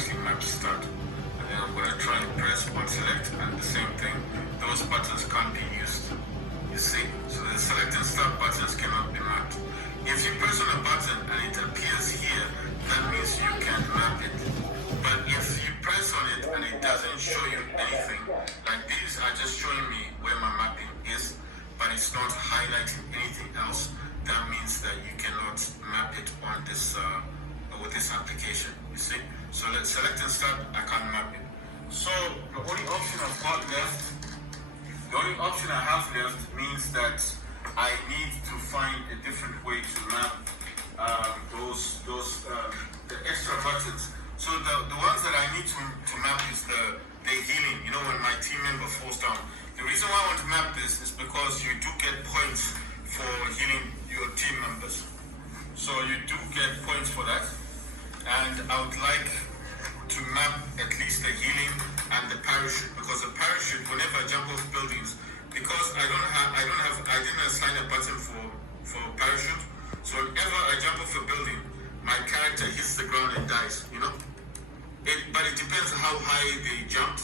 actually map start. And then I'm going to try and press on select, and the same thing, those buttons can't be used. You see? So the select and start buttons cannot be mapped. If you press on a button and it appears here, that means you can map it. But if you press on it and it doesn't show you anything, like these are just showing me where my mapping is, but it's not highlighting anything else, that means that you cannot map it on this with this application. You see? So let's select and start. I can't map it. So the only option I've got left, the only option I have left means that I need to find a different way to map the extra buttons. So the ones that I need to map is the healing. You know, when my team member falls down. The reason why I want to map this is because you do get points for healing your team members. So you do get points for that. And I would like to map at least the healing and the parachute, because the parachute, whenever I jump off buildings, because I didn't assign a button for parachute, so whenever I jump off a building, my character hits the ground and dies, you know? But it depends how high they jumped,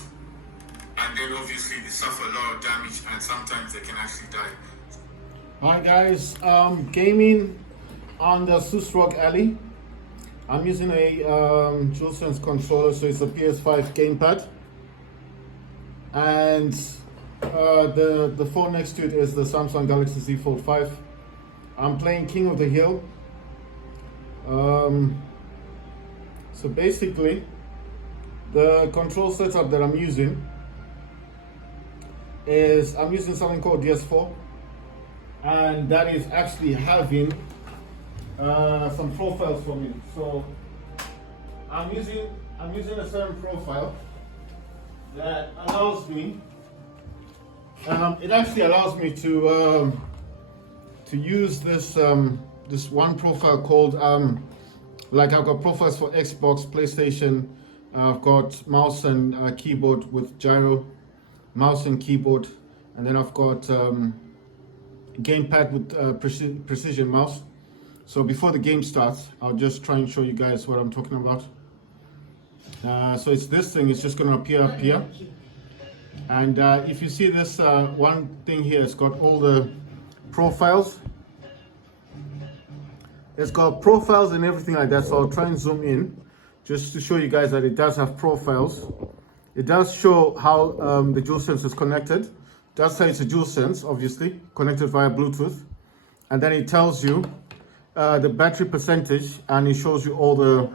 and then obviously they suffer a lot of damage, and sometimes they can actually die. Hi guys, gaming on the ROG Alley. I'm using a DualSense controller, so it's a PS5 gamepad, and the phone next to it is the Samsung Galaxy Z Fold 5. I'm playing King of the Hill. So basically, the control setup that I'm using is I'm using something called DS4, and that is actually having some profiles for me. So I'm using a certain profile that allows me, it actually allows me to use this this one profile called like I've got profiles for Xbox, PlayStation. I've got mouse and keyboard with gyro, mouse and keyboard, and then I've got gamepad with precision mouse. So before the game starts, I'll just try and show you guys what I'm talking about. So it's this thing, it's just going to appear up here. And if you see this one thing here, it's got all the profiles. It's got profiles and everything like that. So I'll try and zoom in just to show you guys that it does have profiles. It does show how the DualSense is connected. It does say it's a DualSense, obviously, connected via Bluetooth. And then it tells you the battery percentage, and it shows you all the,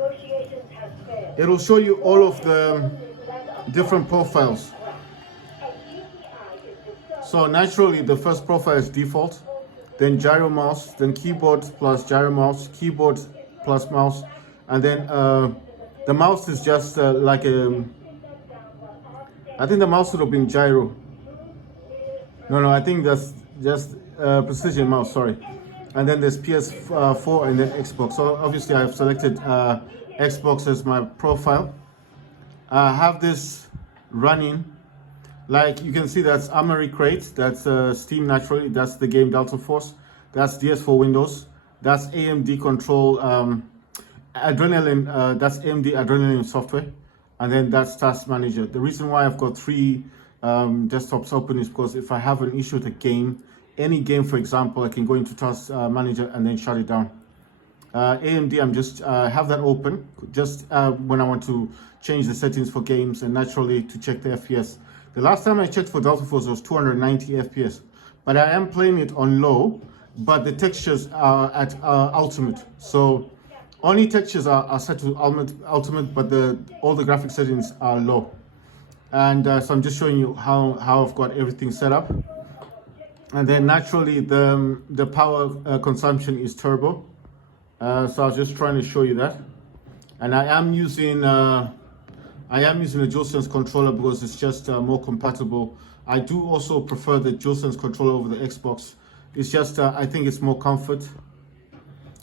it'll show you all of the different profiles. So naturally the first profile is default, then gyro mouse, then keyboard plus gyro mouse, keyboard plus mouse, and then the mouse is just like a, I think the mouse would have been gyro. No, I think that's just precision mouse, sorry. And then there's PS4 and then Xbox. So obviously I've selected Xbox as my profile. I have this running, like you can see, that's Armory Crate, that's Steam naturally, that's the game Delta Force, that's DS4 Windows, that's AMD Control Adrenaline, that's AMD Adrenaline software, and then that's Task Manager. The reason why I've got three desktops open is because if I have an issue with a game, any game, for example, I can go into Task Manager and then shut it down. AMD, I'm just have that open just when I want to change the settings for games and naturally to check the FPS. The last time I checked for Delta Force was 290 FPS, but I am playing it on low, but the textures are at ultimate. So only textures are set to ultimate, but all the graphic settings are low. And so I'm just showing you how I've got everything set up. And then naturally the power consumption is turbo. So I was just trying to show you that. And I am using a DualSense controller because it's just more compatible. I do also prefer the DualSense controller over the Xbox. It's just I think it's more comfort.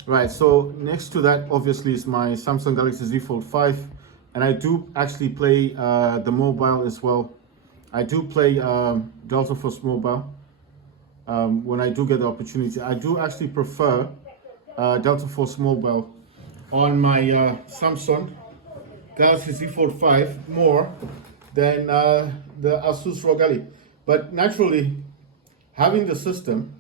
Right, so next to that obviously is my Samsung Galaxy Z Fold 5, and I do actually play the mobile as well. I do play Delta Force Mobile when I do get the opportunity. I do actually prefer Delta Force Mobile on my Samsung Galaxy Z Fold 5 more than the Asus ROG. But naturally, having the system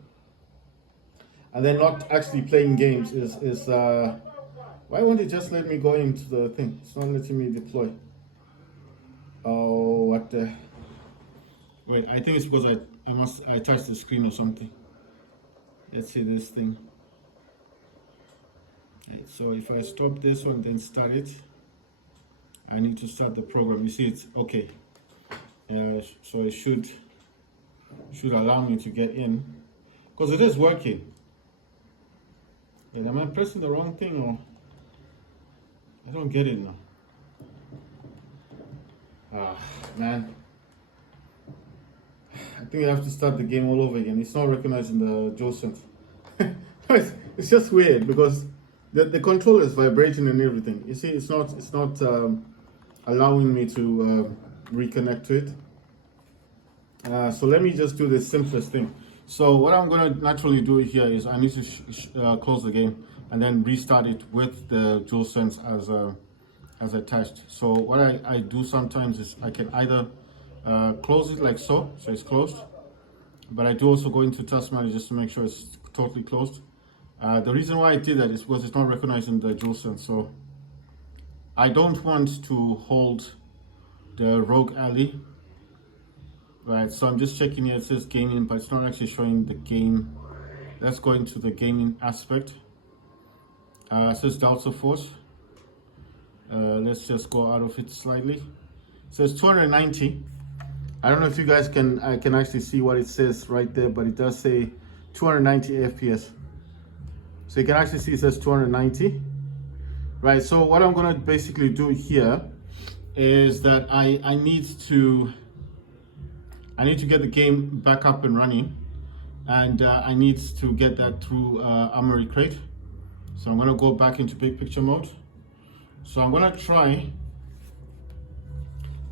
and then not actually playing games is why won't it just let me go into the thing? It's not letting me deploy. Oh, what the? Wait, I think it's because I touched the screen or something. Let's see this thing. Right, so if I stop this one, then start it, I need to start the program. You see, it's okay. So it should allow me to get in, because it is working. Wait, am I pressing the wrong thing, or I don't get it now? Ah, man. I think I have to start the game all over again. It's not recognizing the DualSense. It's just weird because the controller is vibrating and everything. You see, it's not allowing me to reconnect to it. So let me just do the simplest thing. So what I'm going to naturally do here is I need to close the game and then restart it with the DualSense as attached. So what I do sometimes is I can either close it like so it's closed, but I do also go into Task Manager just to make sure it's totally closed. The reason why I did that is because it's not recognizing the DualSense, so I don't want to hold the ROG Ally. Right, so I'm just checking here, it says gaming, but it's not actually showing the game. Let's go into the gaming aspect. It says Delta Force. Let's just go out of it slightly. It says 290. I don't know if you guys can actually see what it says right there, but it does say 290 FPS. So you can actually see it says 290. Right, so what I'm gonna basically do here is that I need to get the game back up and running, and I need to get that through Armory Crate. So I'm gonna go back into big picture mode. So I'm gonna try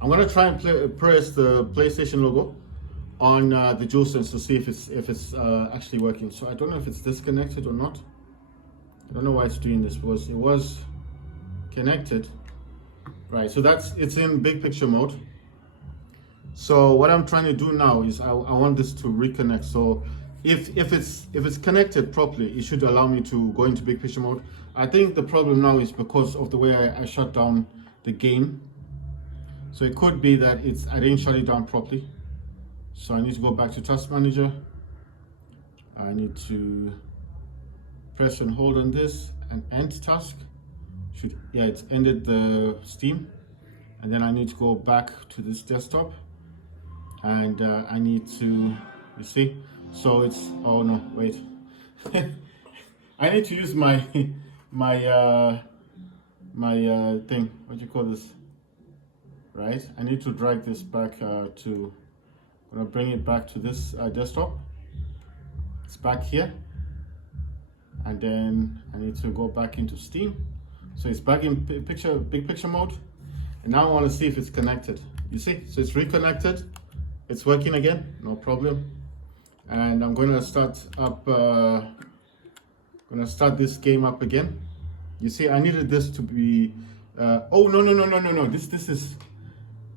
and press the PlayStation logo on the DualSense to see if it's actually working. So I don't know if it's disconnected or not. I don't know why it's doing this, because it was connected. Right, so it's in big picture mode. So what I'm trying to do now is I want this to reconnect. So if it's connected properly, it should allow me to go into big picture mode. I think the problem now is because of the way I shut down the game. So it could be that I didn't shut it down properly. So I need to go back to Task Manager. I need to press and hold on this and end task. It's ended the Steam. And then I need to go back to this desktop. And I need to, you see, so it's, oh no, wait. I need to use my thing, what do you call this, right? I need to drag this back I'm gonna bring it back to this desktop. It's back here. And then I need to go back into Steam. So it's back in big picture mode. And now I want to see if it's connected. You see, so it's reconnected. It's working again, no problem. And I'm going to start this game up again. You see, I needed this to be. Oh no! This is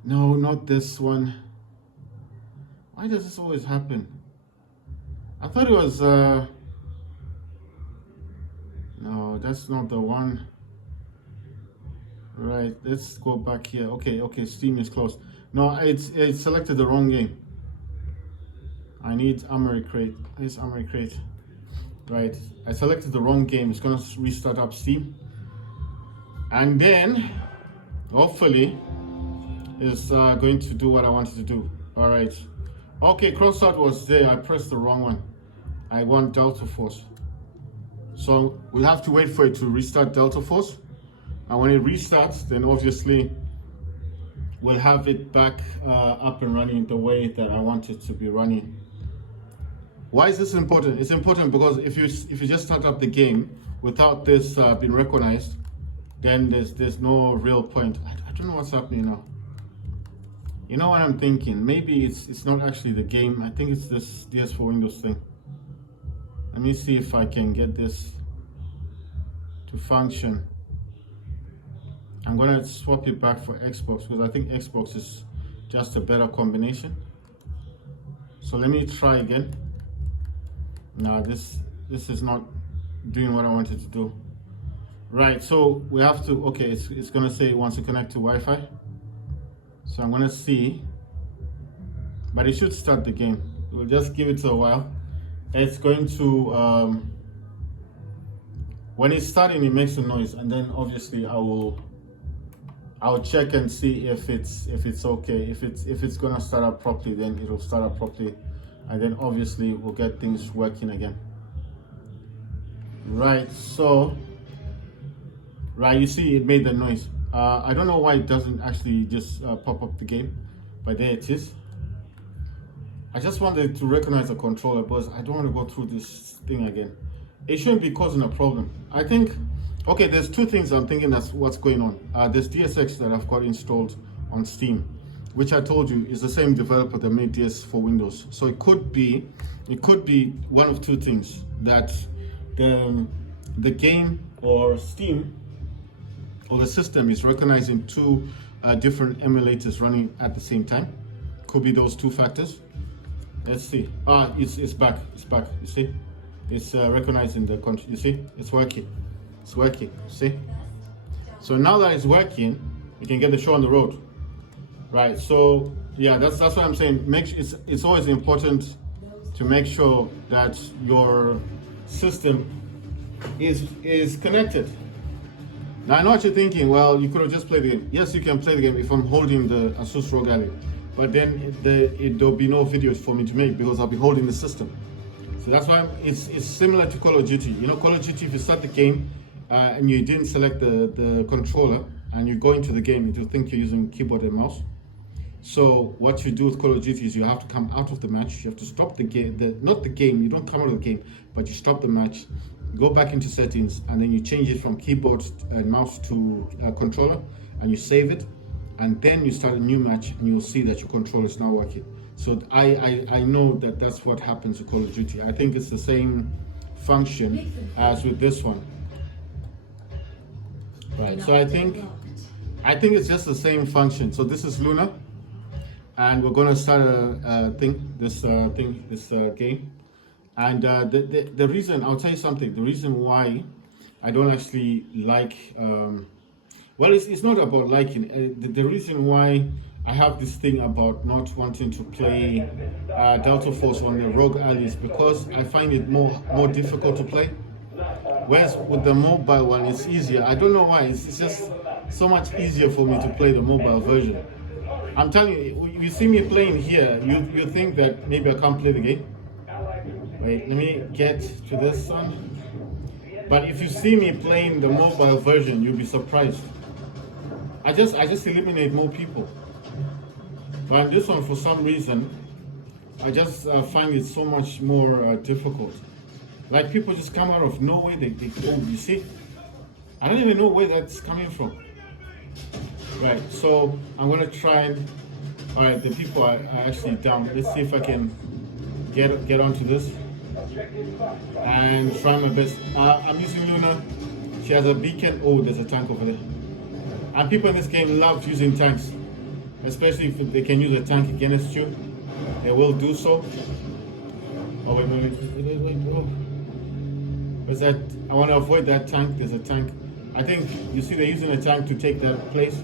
no, not this one. Why does this always happen? I thought it was. No, that's not the one. Right, let's go back here. Okay, Steam is closed. No, it's selected the wrong game. I need Armory Crate. It's Armory Crate. Right, I selected the wrong game. It's gonna restart up Steam. And then, hopefully, it's going to do what I wanted to do. All right. Okay, crossout was there. I pressed the wrong one. I want Delta Force. So we'll have to wait for it to restart Delta Force. And when it restarts, then obviously we'll have it back up and running the way that I want it to be running. Why is this important? It's important because if you just start up the game without this being recognized, then there's no real point. I don't know what's happening now. You know what I'm thinking? Maybe it's not actually the game. I think it's this DS4 Windows thing. Let me see if I can get this to function. I'm gonna swap it back for Xbox because I think Xbox is just a better combination. So let me try again. Now this is not doing what I wanted to do. Right, so we have to, okay, it's gonna say it wants to connect to Wi-Fi. So I'm gonna see, but it should start the game. We'll just give it a while. It's going to, when it's starting, it makes a noise, and then obviously I'll check and see if it's okay. If it's gonna start up properly, then it'll start up properly, and then obviously we'll get things working again. Right, so you see it made the noise. I don't know why it doesn't actually just pop up the game, but there it is. I just wanted to recognize the controller because I don't want to go through this thing again. It shouldn't be causing a problem. I think, okay, there's two things I'm thinking that's what's going on. There's DSX that I've got installed on Steam, which I told you is the same developer that made DS for Windows. So it could be one of two things, that the game or Steam or the system is recognizing two different emulators running at the same time. Could be those two factors. Let's see. It's back. You see, it's recognizing the country. You see, it's working. See. So now that it's working, you can get the show on the road. Right. So yeah, that's what I'm saying. It's always important to make sure that your system is connected. Now I know what you're thinking. Well, you could have just played the game. Yes, you can play the game if I'm holding the Asus ROG Ally, but then there'll be no videos for me to make because I'll be holding the system. So that's why it's similar to Call of Duty. You know, Call of Duty, if you start the game and you didn't select the controller and you go into the game, it will think you're using keyboard and mouse. So what you do with Call of Duty is you have to come out of the match. You have to stop the game, not the game. You don't come out of the game, but you stop the match. Go back into settings, and then you change it from keyboard and mouse to controller, and you save it, and then you start a new match, and you'll see that your controller is now working. So I know that that's what happens with Call of Duty. I think it's the same function as with this one. Right. So I think it's just the same function. So this is Luna, and we're gonna start this game. And the reason, I'll tell you something, the reason why I don't actually like, well, it's not about liking, the reason why I have this thing about not wanting to play Delta Force on the ROG Ally is because I find it more difficult to play. Whereas with the mobile one, it's easier. I don't know why, it's just so much easier for me to play the mobile version. I'm telling you, you see me playing here, you think that maybe I can't play the game. Wait, let me get to this one. But if you see me playing the mobile version, you'll be surprised. I just eliminate more people. But on this one, for some reason, I just find it so much more difficult. Like people just come out of nowhere, they go, you see? I don't even know where that's coming from. Right, so I'm gonna try and, all right, the people are actually down. Let's see if I can get onto this and try my best. I'm using Luna. She has a beacon. Oh, there's a tank over there. And people in this game love using tanks, especially if they can use a tank against you. They will do so. Oh wait. Oh. What's that? I want to avoid that tank. There's a tank. I think you see they're using a tank to take that place.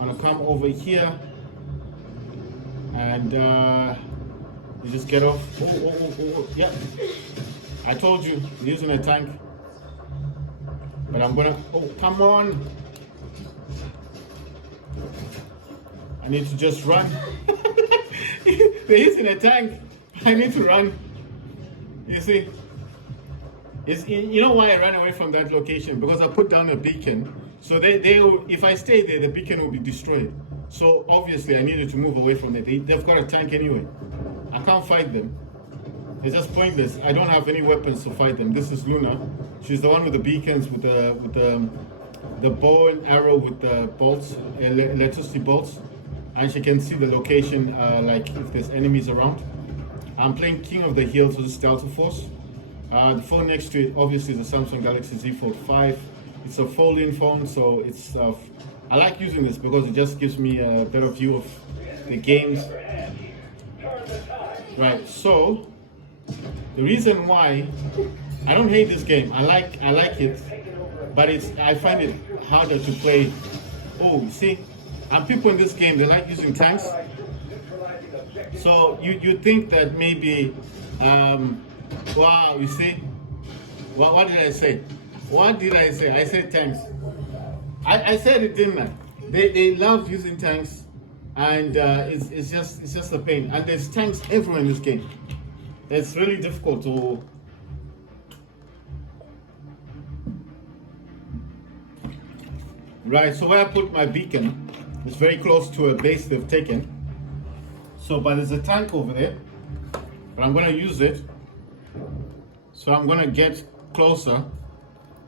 I'm gonna come over here and you just get off. Oh. Yeah. I told you, you're using a tank. But I'm gonna, oh, come on. I need to just run. They're using a tank. I need to run. You see? You know why I ran away from that location? Because I put down a beacon. So if I stay there, the beacon will be destroyed. So obviously I needed to move away from it. They've got a tank anyway. I can't fight them. It's just pointless. I don't have any weapons to fight them. This is Luna. She's the one with the beacons, with the bow and arrow with the bolts, electricity bolts, and she can see the location, like if there's enemies around. I'm playing King of the Hills, so this is Delta Force. The phone next to it, obviously, is the Samsung Galaxy Z Fold 5. It's a folding phone, so it's I like using this because it just gives me a better view of the games. Right, so the reason why I don't hate this game, I like it, but I find it harder to play. Oh, see, and people in this game, they like using tanks. So you think that maybe, wow, you see, what did I say? What did I say? I said tanks. I said it, didn't I? They love using tanks, and it's just a pain. And there's tanks everywhere in this game. It's really difficult to. Right. So where I put my beacon is very close to a base they've taken. So, but there's a tank over there, but I'm gonna use it. So I'm gonna get closer.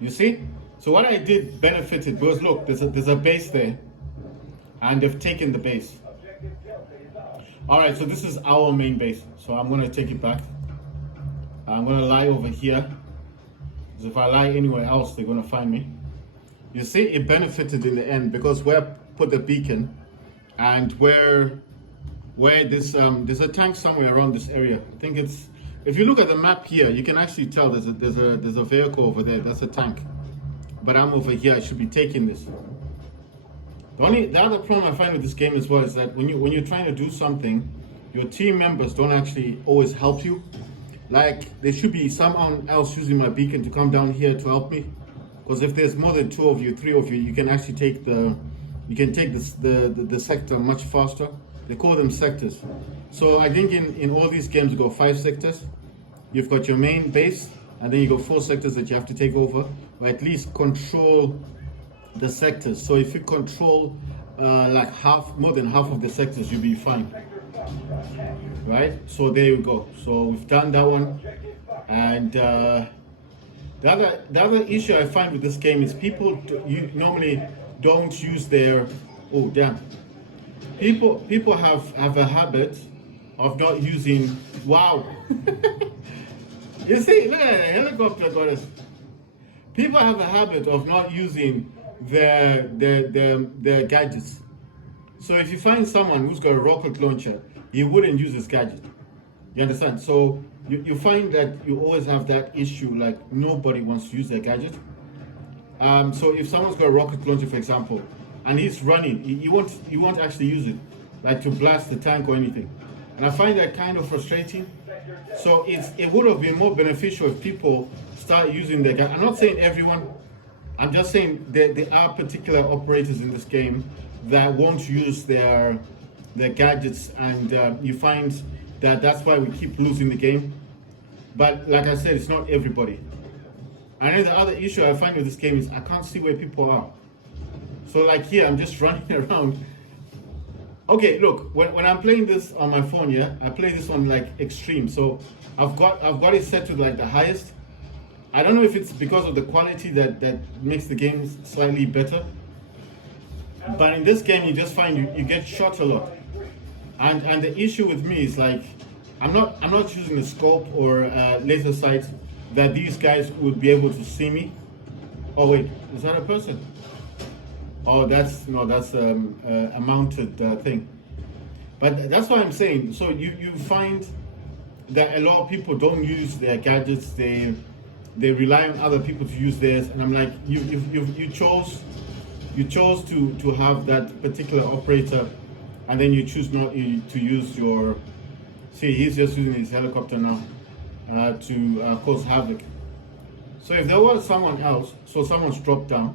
You see? So what I did benefited because look, there's a base there, and they've taken the base. All right, so this is our main base. So I'm gonna take it back. I'm gonna lie over here, because if I lie anywhere else, they're gonna find me. You see, it benefited in the end because where I put the beacon, and where this there's a tank somewhere around this area. I think it's. If you look at the map here, you can actually tell there's a vehicle over there. That's a tank. But I'm over here. I should be taking this. The other problem I find with this game as well is that when you're trying to do something, your team members don't actually always help you. Like there should be someone else using my beacon to come down here to help me. Because if there's more than 2 of you, 3 of you, you can actually take the sector much faster. They call them sectors. So I think in all these games you got 5 sectors. You've got your main base, and then you got 4 sectors that you have to take over, or at least control the sectors. So if you control like more than half of the sectors, you'll be fine. Right? So there you go. So we've done that one. And the other issue I find with this game is people normally don't use their. Oh damn! People have a habit of not using. Wow! You see, look at that helicopter goddess. People have a habit of not using their gadgets. So if you find someone who's got a rocket launcher, he wouldn't use his gadget. You understand? So you find that you always have that issue, like nobody wants to use their gadget. So if someone's got a rocket launcher, for example, and he's running, he won't actually use it, like to blast the tank or anything. And I find that kind of frustrating. So it would have been more beneficial if people start using their gadget. I'm not saying everyone. I'm just saying there are particular operators in this game that won't use their gadgets, and you find that's why we keep losing the game. But like I said, it's not everybody. And then the other issue I find with this game is I can't see where people are. So like here, I'm just running around. Okay, look, when I'm playing this on my phone, yeah, I play this on like extreme. So I've got it set to like the highest. I don't know if it's because of the quality that makes the game slightly better. But in this game, you just find you get shot a lot. And the issue with me is like I'm not using a scope or laser sight that these guys would be able to see me. Oh wait, is that a person? Oh, that's a mounted thing. But that's what I'm saying. So you find that a lot of people don't use their gadgets. They rely on other people to use theirs. And I'm like, you chose to have that particular operator, and then you choose not to use your. See, he's just using his helicopter now to cause havoc. So if there was someone else, so someone's dropped down,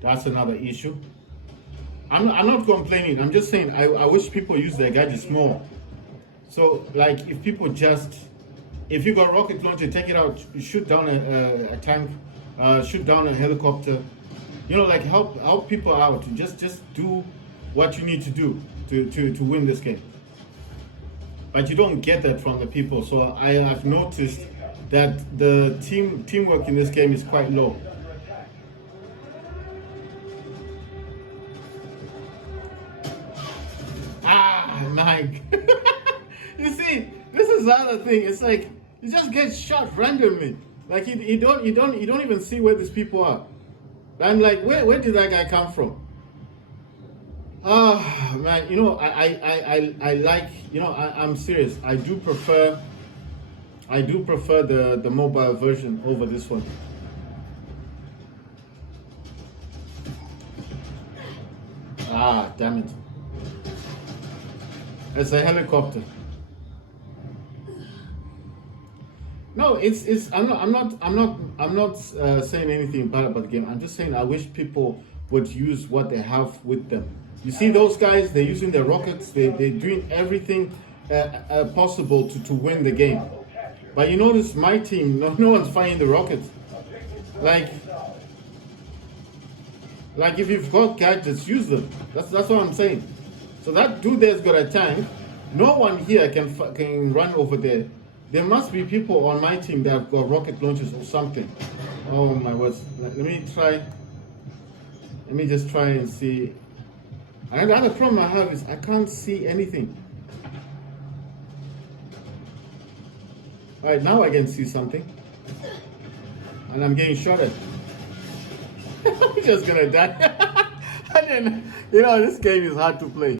that's another issue. I'm not complaining. I'm just saying I wish people use their gadgets more. So like if you got a rocket launcher, take it out, shoot down a tank, shoot down a helicopter. You know, like help people out. Just do what you need to do to win this game. But you don't get that from the people. So I have noticed that the teamwork in this game is quite low. Mike. You see, this is the other thing. It's like you just get shot randomly. Like you don't even see where these people are. I'm like, where did that guy come from? Ah, man, you know, I like, you know, I'm serious. I do prefer the mobile version over this one. Ah, damn it. It's a helicopter. No, it's. I'm not saying anything bad about the game. I'm just saying I wish people would use what they have with them. You see those guys? They're using their rockets. They're doing everything possible to win the game. But you notice my team, no one's firing the rockets. Like if you've got gadgets, use them. That's what I'm saying. So that dude there's got a tank. No one here can run over there. There must be people on my team that have got rocket launchers or something. Oh my words. Let me try. Let me just try and see. And the other problem I have is I can't see anything. Alright, now I can see something. And I'm getting shot at. I'm just gonna die. And then, you know, this game is hard to play.